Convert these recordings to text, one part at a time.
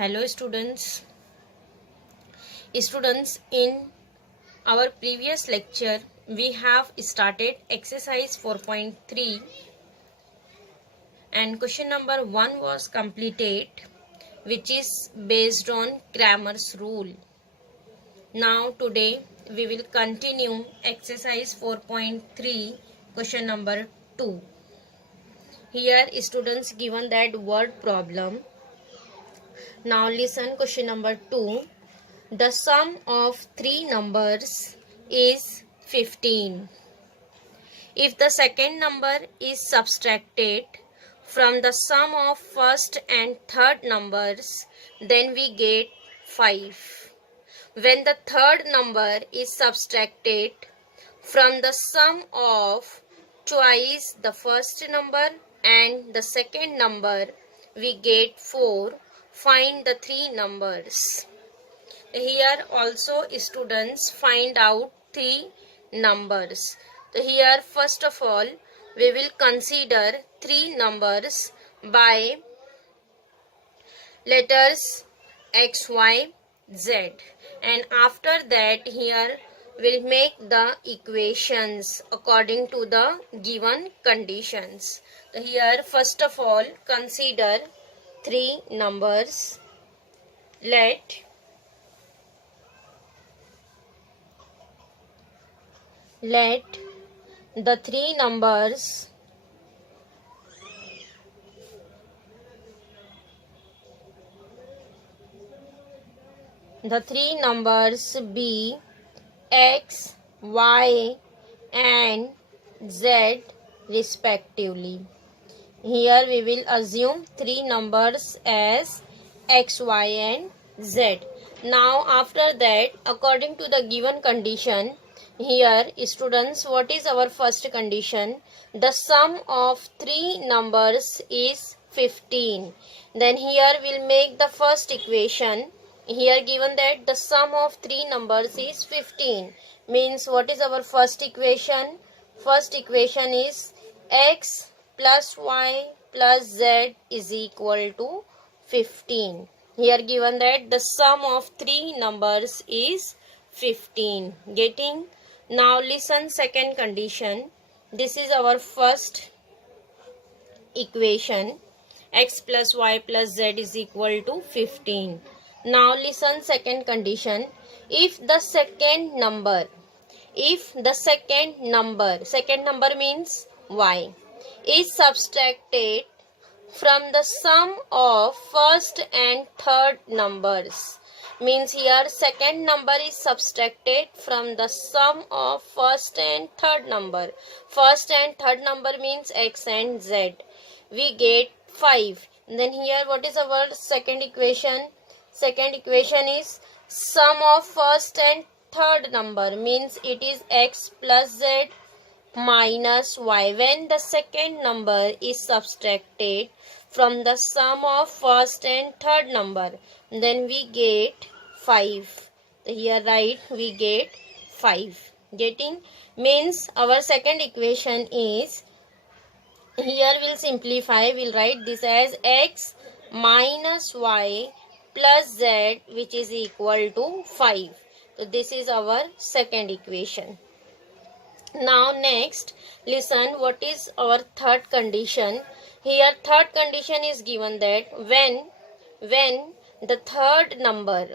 Hello students. In our previous lecture we have started exercise 4.3 and question number 1 was completed, which is based on Cramer's rule. Now today we will continue exercise 4.3 question number 2. Here students given that word problem. Now listen question number 2. The sum of three numbers is 15. If the second number is subtracted from the sum of first and third numbers, then we get 5. When the third number is subtracted from the sum of twice the first number and the second number, we get 4. Find the three numbers. Here also students find out three numbers. So here first of all we will consider three numbers by letters X, Y, Z, and after that here we'll make the equations according to the given conditions. So here first of all consider three numbers. Let the three numbers be X, Y and Z respectively. Here we will assume three numbers as X, Y and Z. Now after that, according to the given condition, here students, what is our first condition? The sum of three numbers is 15. Then here we'll make the first equation. Here given that the sum of three numbers is 15. Means what is our first equation? First equation is X plus Y plus Z is equal to 15. Here given that the sum of three numbers is 15. Getting? Now listen second condition. This is our first equation. X plus Y plus Z is equal to 15. Now listen second condition. If the second number means Y, is subtracted from the sum of first and third numbers, means here second number is subtracted from the sum of first and third number. First and third number means X and Z. We get 5. Then here what is our second equation? Second equation is sum of first and third number, means it is X plus Z minus Y. When the second number is subtracted from the sum of first and third number, then we get 5. Here write we get 5. Getting? Means our second equation is, here we'll simplify, we'll write this as X minus Y plus Z, which is equal to 5. So this is our second equation. Now next, listen what is our third condition. Here third condition is given that when the third number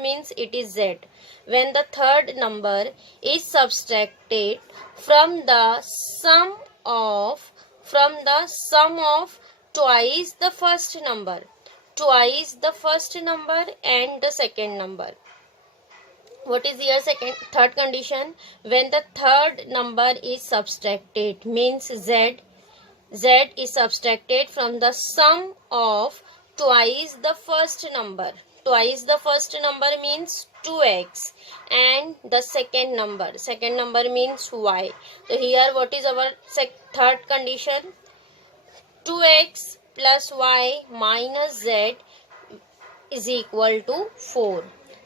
means it is Z. When the third number is subtracted from the sum of twice the first number and the second number. What is your third condition? When the third number is subtracted, means Z is subtracted from the sum of twice the first number. Twice the first number means 2X and the second number means Y. So here what is our third condition? 2X plus Y minus Z is equal to 4.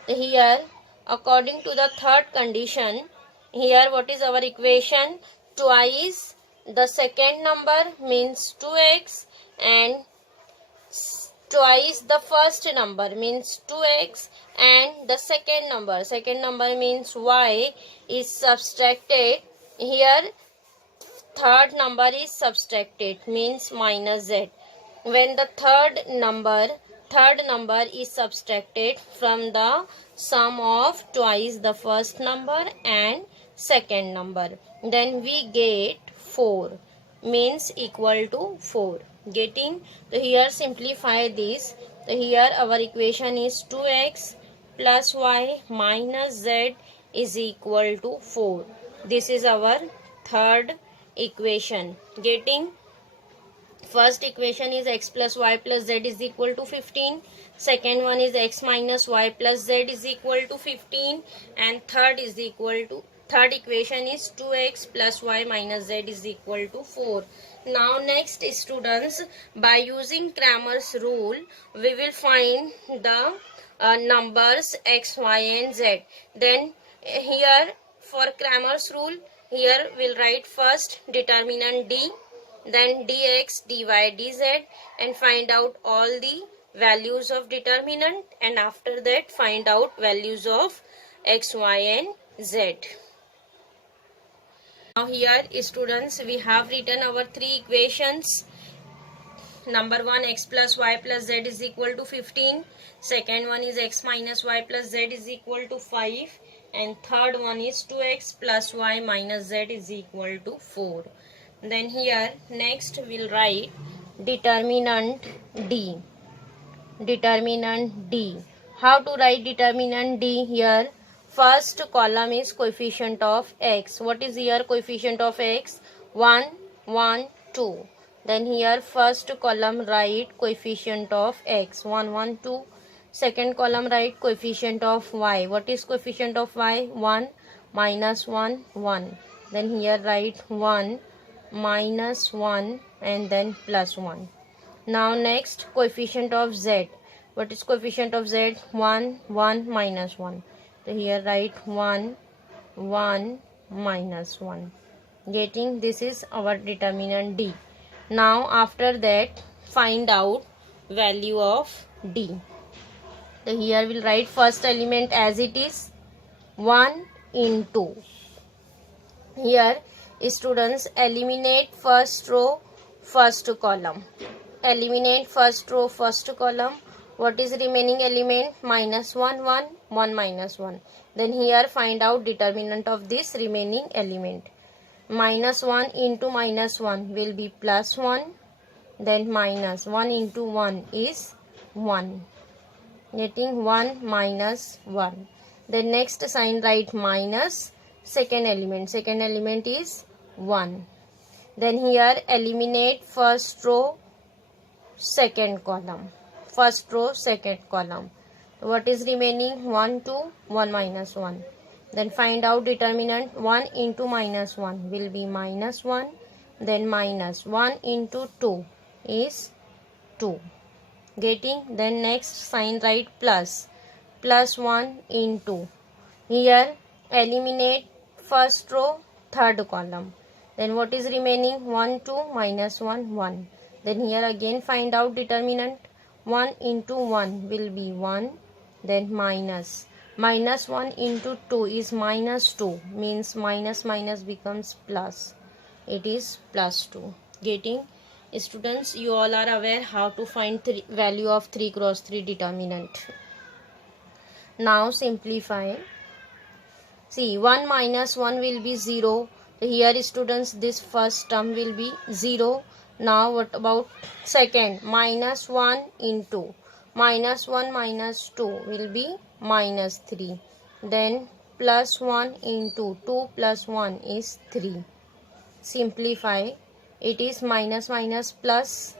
So here according to the third condition, here what is our equation? Twice the second number means 2x and twice the first number means 2x, and the second number means y is subtracted. Here third number is subtracted means minus z. When the third number is subtracted from the sum of twice the first number and second number, then we get 4 means equal to 4. Getting? So here simplify this. So here our equation is 2x plus y minus z is equal to 4. This is our third equation. Getting? First equation is x plus y plus z is equal to 15. Second one is x minus y plus z is equal to 15. And third equation is 2x plus y minus z is equal to 4. Now next students, by using Cramer's rule, we will find the numbers x, y and z. Then here for Cramer's rule, here we'll write first determinant d, then dx, dy, dz, and find out all the values of determinant, and after that find out values of x, y and z. Now here students, we have written our three equations. Number 1, x plus y plus z is equal to 15. Second one is x minus y plus z is equal to 5. And third one is 2x plus y minus z is equal to 4. Then here next we'll write determinant d. Determinant d. How to write determinant d? Here first column is coefficient of x. What is here coefficient of x? 1, 1, 2. Then here first column write coefficient of x 1, 1, 2. Second column write coefficient of y. What is coefficient of y? 1, minus 1, 1. Then here write 1, minus 1 and then plus 1. Now next coefficient of z. What is coefficient of z? 1, 1, minus 1. So here write 1, 1, minus 1. Getting? This is our determinant d. Now after that find out value of d. So here we'll write first element as it is 1 into. Here students eliminate first row, first column. Eliminate first row, first column. What is remaining element? Minus 1, 1, 1 minus 1. Then here find out determinant of this remaining element. Minus 1 into minus 1 will be plus 1. Then minus 1 into 1 is 1. Getting? 1 minus 1. Then next sign write minus second element. Second element is 1. Then here eliminate first row, second column. First row, second column. What is remaining? 1, 2, 1 minus 1. Then find out determinant. 1 into minus 1 will be minus 1. Then minus 1 into 2 is 2. Getting? Then next sign write plus. Plus 1 into. Here eliminate first row, third column. Then what is remaining? 1, 2, minus 1, 1. Then here again find out determinant. 1 into 1 will be 1. Then minus. Minus 1 into 2 is minus 2. Means minus minus becomes plus. It is plus 2. Getting? Students, you all are aware how to find value of 3 cross 3 determinant. Now simplify. See, 1 minus 1 will be 0. So here students, this first term will be 0. Now what about second? Minus 1 into. Minus 1 minus 2 will be minus 3. Then plus 1 into 2 plus 1 is 3. Simplify. It is minus minus plus.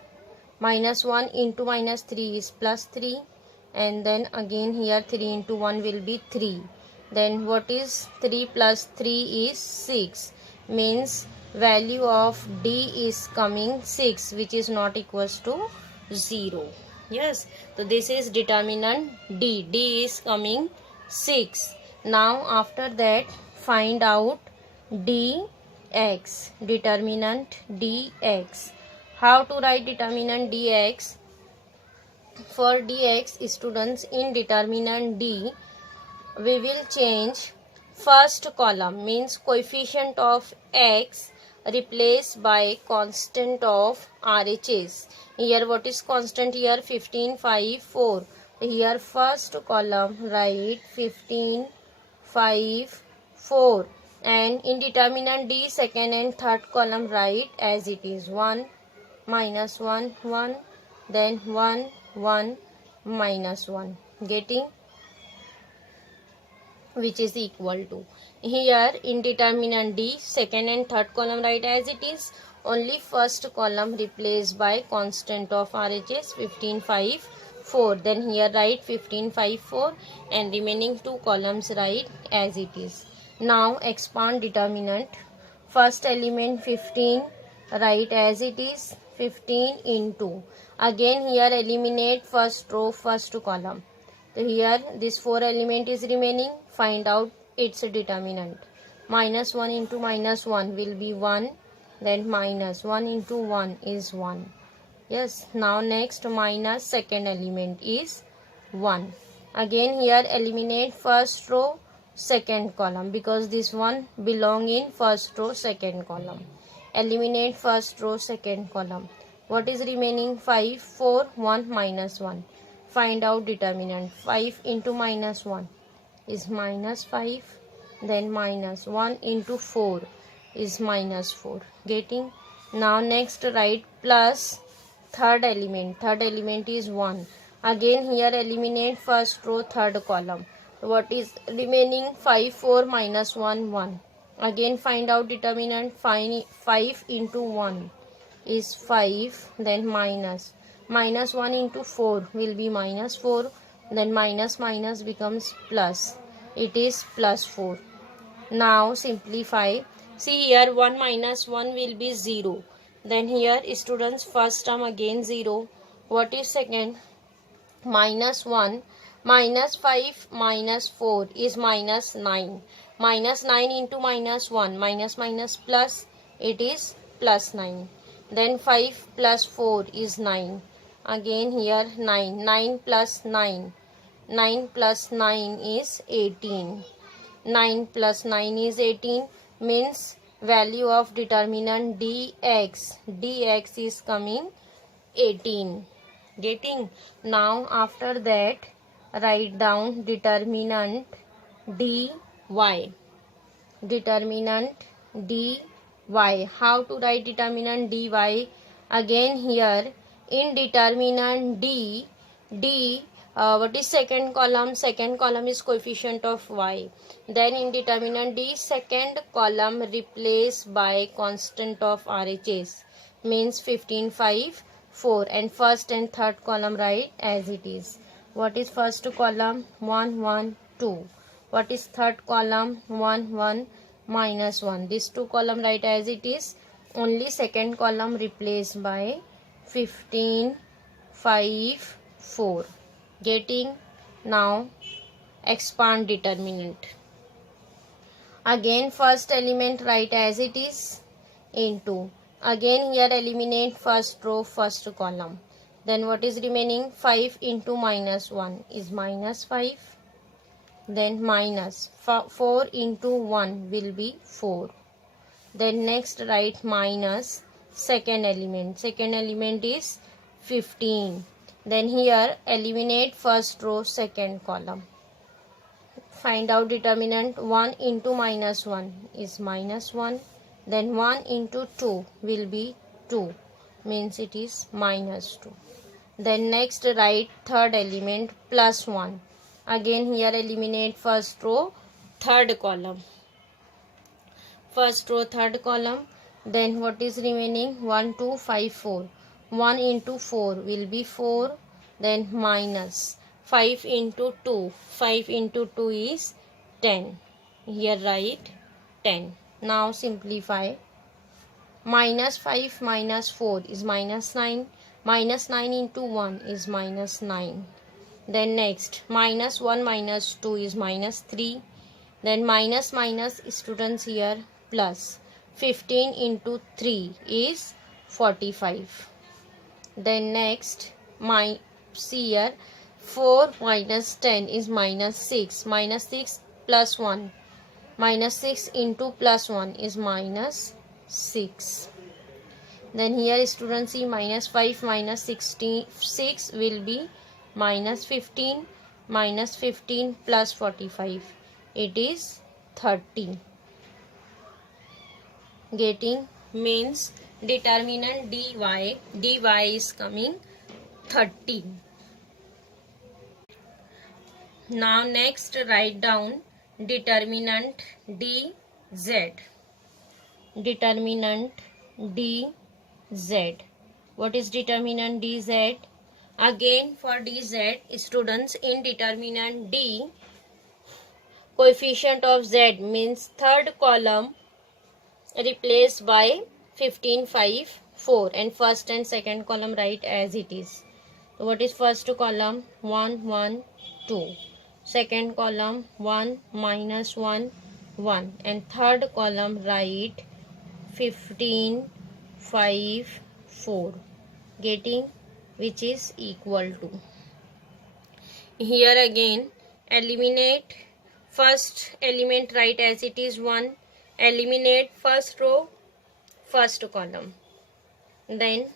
Minus 1 into minus 3 is plus 3. And then again here 3 into 1 will be 3. Then what is 3 plus 3 is 6. Means value of d is coming 6, which is not equals to 0. Yes. So this is determinant d. D is coming 6. Now after that find out dx. Determinant dx. How to write determinant dx? For dx, students, in determinant D, we will change first column, means coefficient of x replaced by constant of RHS. Here what is constant? Here 15, 5, 4. Here first column write 15, 5, 4, and in determinant D, second and third column write as it is: 1, minus 1, 1, then 1, 1, minus 1, getting, which is equal to. Here in determinant D, second and third column write as it is, only first column replaced by constant of RHS 15, 5, 4. Then here write 15, 5, 4, and remaining two columns write as it is. Now expand determinant. First element 15 write as it is, 15 into. Again here eliminate first row, first column. So here this 4 element is remaining. Find out its determinant. Minus 1 into minus 1 will be 1. Then minus 1 into 1 is 1. Yes, now next minus second element is 1. Again here eliminate first row, second column, because this one belong in first row, second column. Eliminate first row, second column. What is remaining? 5, 4, 1, minus 1. Find out determinant. 5 into minus 1 is minus 5. Then minus 1 into 4 is minus 4. Getting? Now next write plus third element. Third element is 1. Again here eliminate first row, third column. What is remaining? 5, 4, minus 1, 1. Again find out determinant. 5 into 1 is 5. Then minus 1 into 4 will be minus 4. Then minus minus becomes plus. It is plus 4. Now simplify. See here 1 minus 1 will be 0. Then here students first term again 0. What is second? Minus 1. Minus 5 minus 4 is minus 9. Minus 9 into minus 1. Minus minus plus. It is plus 9. Then 5 plus 4 is 9. Again here 9. 9 plus 9. 9 plus 9 is 18. 9 plus 9 is 18, means value of determinant dx. dx is coming 18. Getting? Now after that write down determinant dy. Determinant dy. How to write determinant dy? Again here in determinant d, what is second column? Second column is coefficient of y. Then in determinant D, second column replaced by constant of RHS, means 15, 5, 4, and first and third column write as it is. What is first column? 1, 1, 2. What is third column? 1, 1, minus 1. These two column write as it is. Only second column replaced by 15, 5, 4. Getting? Now expand determinant. Again first element write as it is, into. Again here eliminate first row, first column. Then what is remaining? 5 into minus 1 is minus 5. Then minus 4 into 1 will be 4. Then next write minus second element. Second element is 15. Then here eliminate first row, second column. Find out determinant. 1 into minus 1 is minus 1. Then 1 into 2 will be 2. Means it is minus 2. Then next write third element plus 1. Again here eliminate first row, third column. First row, third column. Then what is remaining? 1, 2, 5, 4. 1 into 4 will be 4. Then minus 5 into 2. 5 into 2 is 10. Here write 10. Now simplify. Minus 5 minus 4 is minus 9. Minus 9 into 1 is minus 9. Then next minus 1 minus 2 is minus 3. Then minus minus students here plus. 15 into 3 is 45. Then next see here, 4 minus 10 is minus 6. Minus 6 plus 1. Minus 6 into plus 1 is minus 6. Then here students see minus 5 minus 66 will be minus 15. Minus 15 plus 45. It is 30. Getting? Means determinant dy. dy is coming 30. Now next write down determinant dz. Determinant dz. What is determinant dz? Again for dz, students, in determinant d, coefficient of z means third column replaced by 15, 5, 4 and first and second column write as it is. So what is first column? 1, 1, 2. Second column 1, minus 1, 1. And third column write 15, 5, 4. Getting? Which is equal to. Here again eliminate first element, write as it is 1. Eliminate first row, first column. Then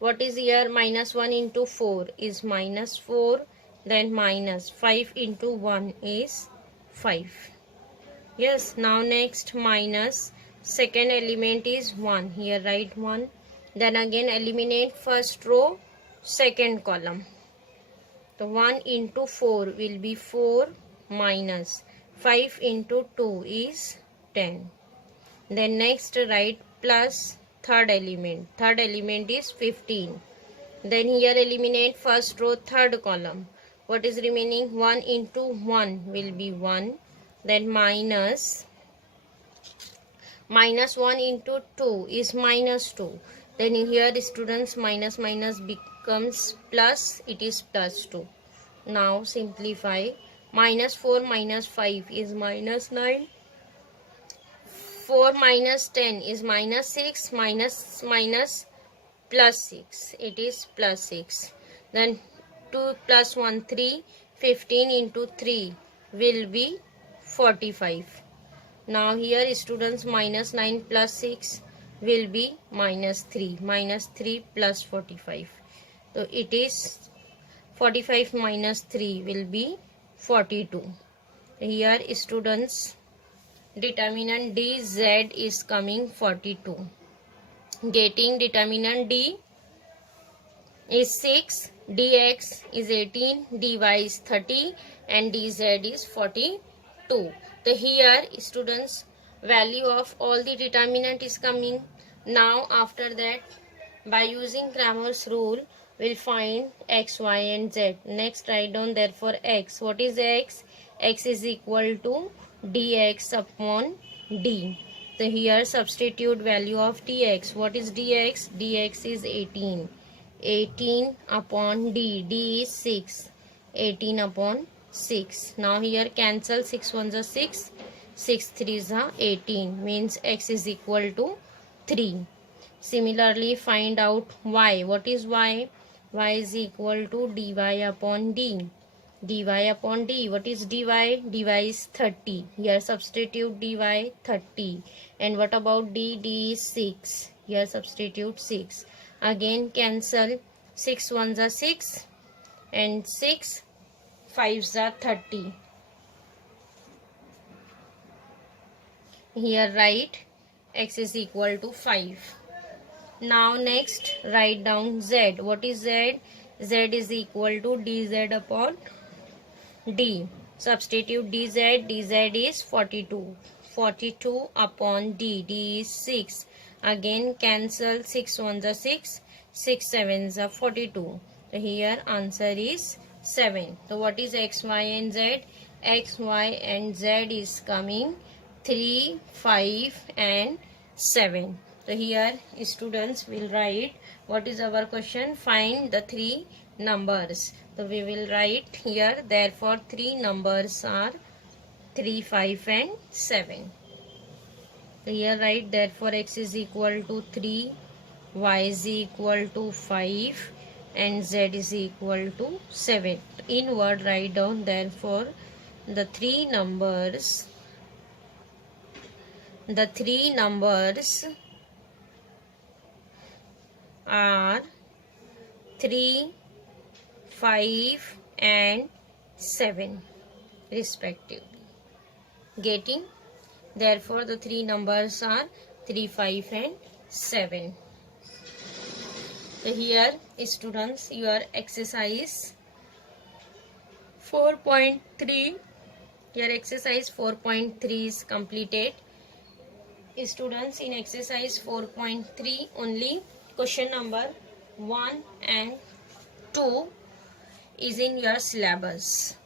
what is here? Minus 1 into 4 is minus 4. Then minus 5 into 1 is 5. Yes, now next minus second element is 1. Here write 1. Then again eliminate first row, second column. So 1 into 4 will be 4 minus 5 into 2 is 10. Then next write plus third element. Third element is 15. Then here eliminate first row, third column. What is remaining? 1 into 1 will be 1. Then minus 1 into 2 is minus 2. Then in here students minus minus becomes plus, it is plus 2. Now simplify. Minus 4 minus 5 is minus 9. 4 minus 10 is minus 6. Minus plus 6. It is plus 6. Then 2 plus 1, 3. 15 into 3 will be 45. Now here students minus 9 plus 6 will be minus 3. Minus 3 plus 45. So it is 45 minus 3 will be 42. Here students determinant dz is coming 42. Getting? Determinant d is 6, dx is 18, dy is 30 and dz is 42. So here students value of all the determinant is coming. Now after that by using Cramer's rule we'll find x, y and z. Next write down therefore x. What is x? X is equal to dx upon d. So here substitute value of dx. What is dx? Dx is 18. 18 upon d. D is 6. 18 upon 6. Now here cancel 6 ones are 6. 6 3s are 18. Means x is equal to 3. Similarly find out y. What is y? Y is equal to dy upon d. Dy upon d. What is dy? Dy is 30. Here substitute dy 30. And what about d? D is 6. Here substitute 6. Again cancel 6 ones are 6 and 6 5s are 30. Here write x is equal to 5. Now next write down z. What is z? Z is equal to dz upon d. Substitute dz. Dz is 42. 42 upon d. D is 6. Again cancel 6 ones are 6. 6 7s are 42. So here answer is 7. So what is x, y and z? X, y and z is coming 3, 5 and 7. So here students will write what is our question? Find the 3 numbers. So we will write here therefore 3 numbers are 3, 5 and 7. So here write therefore x is equal to 3, y is equal to 5 and z is equal to 7. In word write down therefore the three numbers are 3, 5 and 7 respectively. Getting? Therefore the three numbers are 3, 5 and 7. So here students, your exercise 4.3, your exercise 4.3 is completed. Students, in exercise 4.3 only question number 1 and 2 is in your syllabus.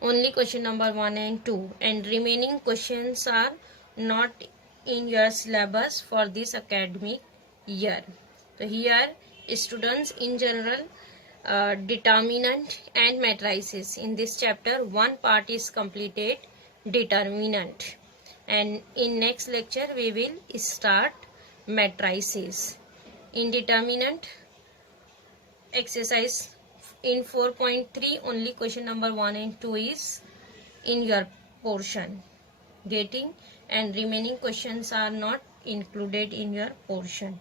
Only question number 1 and 2, and remaining questions are not in your syllabus for this academic year. So here students, in general, determinant and matrices. In this chapter, one part is completed, determinant, and in next lecture we will start matrices. In determinant exercise in 4.3 only question number 1 and 2 is in your portion. Getting? And remaining questions are not included in your portion.